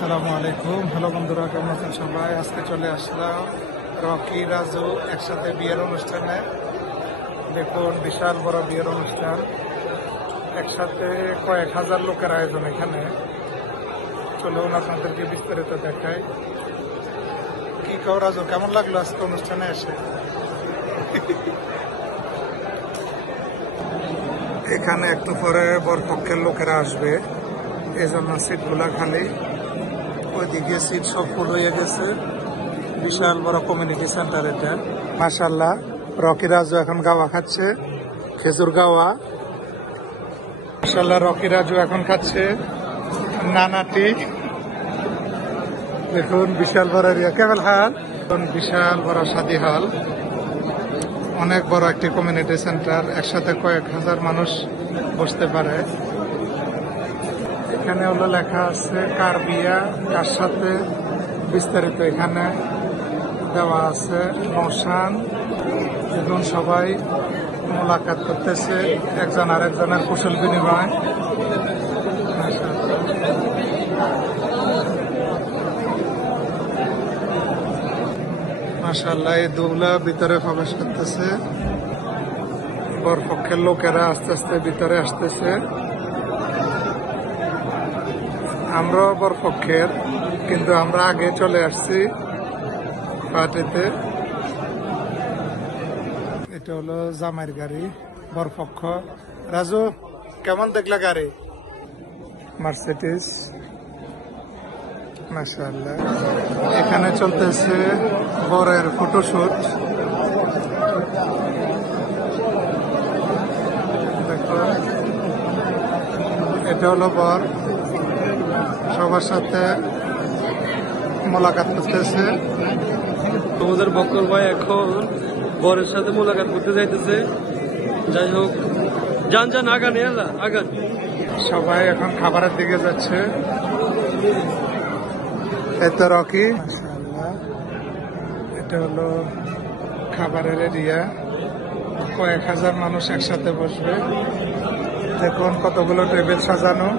আসসালামু আলাইকুম। হ্যালো বন্ধুরা, কেমন আছেন সবাই? আজকে চলে আসলাম রকি রাজু একসাথে বিয়ের অনুষ্ঠানে। দেখুন, বিশাল বড় বিয়ের অনুষ্ঠান, একসাথে কয়েক হাজার লোকের আয়োজন এখানে। চলুন আপনাদেরকে বিস্তারিত দেখাই। কি কও রাজু, কেমন লাগলো আজকে অনুষ্ঠানে এসে? এখানে একটু পরে বরপক্ষের লোকেরা আসবে, এই জন্য সিটগুলা খালি। ওইদিকে সিট সব ফুল হয়ে গেছে। বিশাল বড় কমিউনিটি সেন্টার এটা। মাশাআল্লাহ, রকি রাজু এখন গাওয়া খাচ্ছে, খেজুর গাওয়া। মাশাআল্লাহ, রকি রাজু এখন খাচ্ছে নানাটি। দেখুন, বিশাল বড় এরিয়া, কেবল হাল বিশাল বড় শাদী হল, অনেক বড় একটি কমিউনিটি সেন্টার। একসাথে কয়েক হাজার মানুষ বসতে পারে। এখানে হলো লেখা আছে কার বিয়া কার সাথে, বিস্তারিত এখানে দেওয়া আছে। মশান, দেখুন সবাই মোলাকাত করতেছে, একজন আরেকজনের কুশল বিনিময়। মাশাআল্লাহ, এই দৌলা ভিতরে প্রবেশ করতেছে। বরপক্ষের লোকেরা আস্তে আস্তে ভিতরে আসতেছে। আমরাও বরপক্ষের, কিন্তু আমরা আগে চলে আসছি পার্টিতে। এটা হলো জামাইয়ের গাড়ি, বরপক্ষ। রাজু, কেমন দেখলা গাড়ি? মার্সিডিজ। মাশাআল্লাহ, এখানে চলতেছে বরের ফটোশুট। দেখো, এটা হলো বর, সবার সাথে মোলাকাত করতেছে। তোমাদের বক্কর ভাই এখন বরের সাথে মোলাকাত করতে যাইতেছে। যাই হোক, যান যান, আগান আগান। সবাই এখন খাবারের দিকে যাচ্ছে। এত রকি। মাশাআল্লাহ, এটা হলো খাবারের এরিয়া, কয়েক হাজার মানুষ একসাথে বসবে। দেখুন কতগুলো টেবিল সাজানো।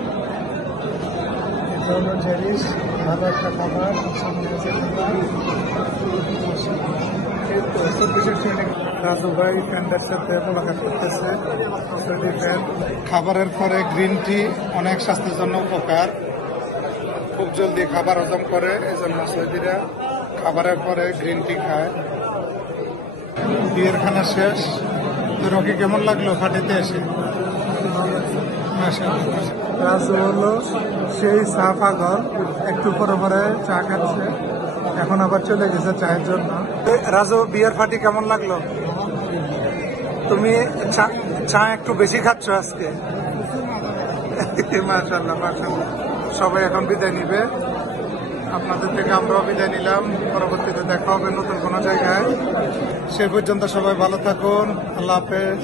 এটা হলো জেরিস, ভালো একটা খাবার। রাজু ভাই ফ্রেন্ডের সাথে মোলাকাত করতেছে। খাবারের পরে গ্রিন টি অনেক স্বাস্থ্যের জন্য উপকার, খুব জলদি খাবার হজম করে, এই জন্য সৌদিরা খাবারের পরে গ্রিন টি খায়। বিয়ের খানা শেষ। রকি, কেমন লাগলো পার্টিতে এসে? রাজু হলো সেই চা পাগল, একটু পরে পরে চা খাচ্ছে, এখন আবার চলে গেছে চায়ের জন্য। রাজু, বিয়ের পার্টি কেমন লাগলো? তুমি চা একটু বেশি খাচ্ছ আজকে। মাশাআল্লাহ মাশাআল্লাহ, সবাই এখন বিদায় নিবে। আপনাদের থেকে আমরাও বিদায় নিলাম। পরবর্তীতে দেখা হবে নতুন কোনো জায়গায়। সে পর্যন্ত সবাই ভালো থাকুন। আল্লাহ হাফেজ।